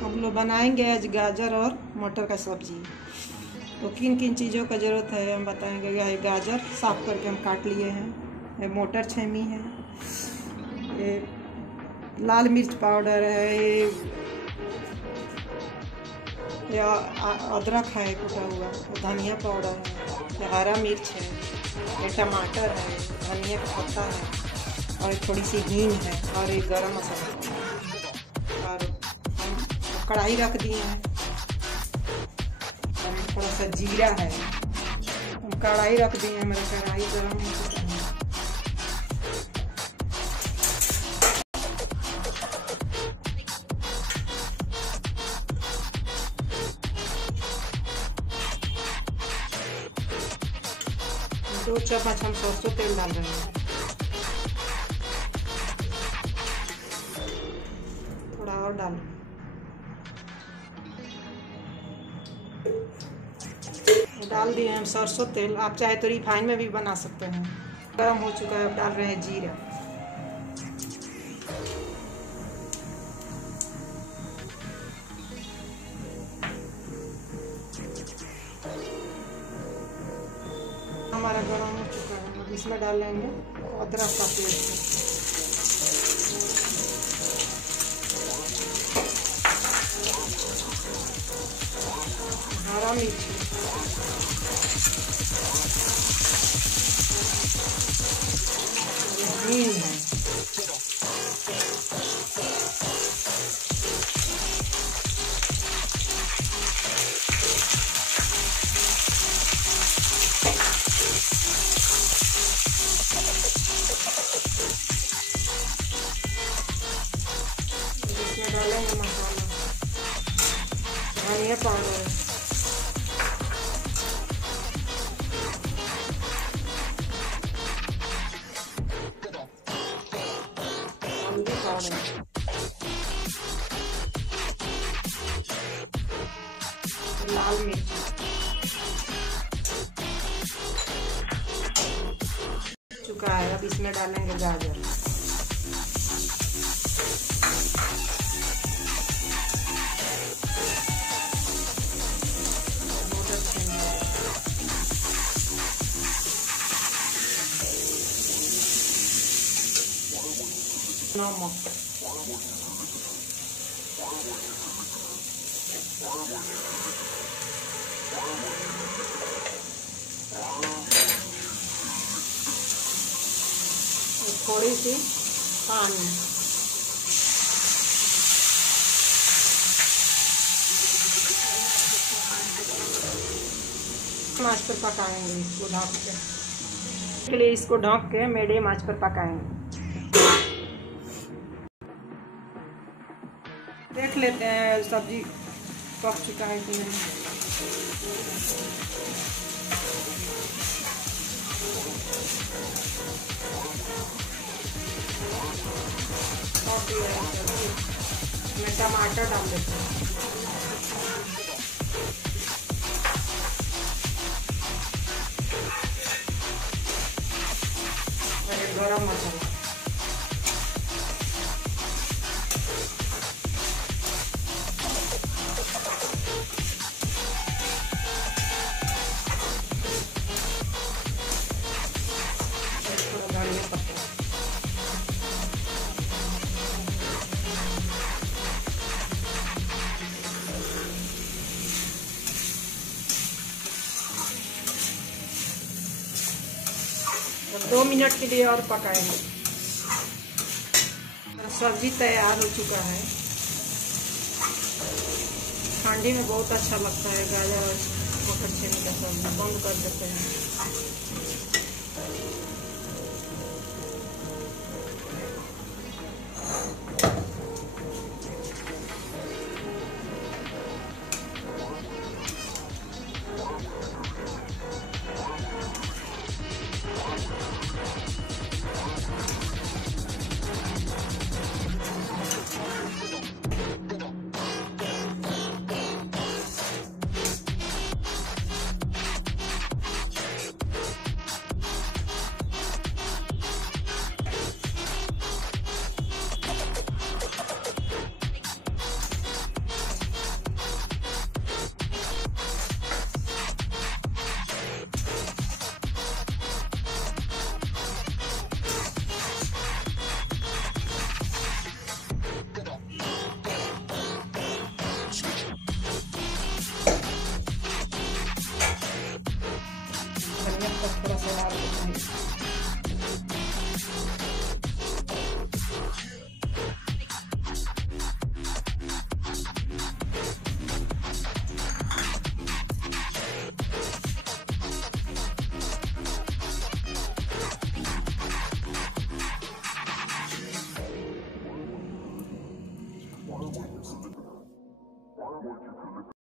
हम लोग बनाएंगे आज गाजर और मटर का सब्जी। तो किन किन चीज़ों का ज़रूरत है हम बताएंगे। ये गाजर साफ करके हम काट लिए हैं, ये मटर छेमी है, ये लाल मिर्च पाउडर है, ये अदरक है कुटा हुआ, धनिया पाउडर है, ये हरा मिर्च है, ये टमाटर है, धनिया का पत्ता है और थोड़ी सी हींग है और एक गरम मसाला। और हम कढ़ाई रख दिए हैं, थोड़ा सा जीरा है, हम कढ़ाई रख दिए हैं, मेरा कढ़ाई गरम हो चुका है। दो चम्मच हम सरसों तेल डाल रहे हैं, थोड़ा और डाल दिए हम सरसों तेल। आप चाहे तो रिफाइन में भी बना सकते हैं। गरम हो चुका है, अब डाल रहे हैं जीरा। हमारा गरम हो चुका है, अब इसमें डाल लेंगे अदरक का पेस्ट, हरा मिर्च, हींग है, इसमें डालेंगे मसाला, धनिया पाउडर, हल्दी पाउडर, लाल मिर्च, चुका है। अब इसमें डालेंगे गाजर, नमक, थोड़ी सी पानी, आंच पर पकाएंगे इसको ढक के लिए। इसको ढक के मीडियम आंच पर पकाएंगे। देख लेते हैं सब्जी पक चुका है कि नहीं। मैं टमाटर डाल देती हूँ, गरम मसाला, धनिया पत्ता, 2 मिनट के लिए और पकाएंगे। सब्जी तैयार हो चुका है। ठंडी में बहुत अच्छा लगता है गाजर और मटर छेमी का सब्जी। बंद कर देते हैं। थोड़ा सा डाल दूँगी।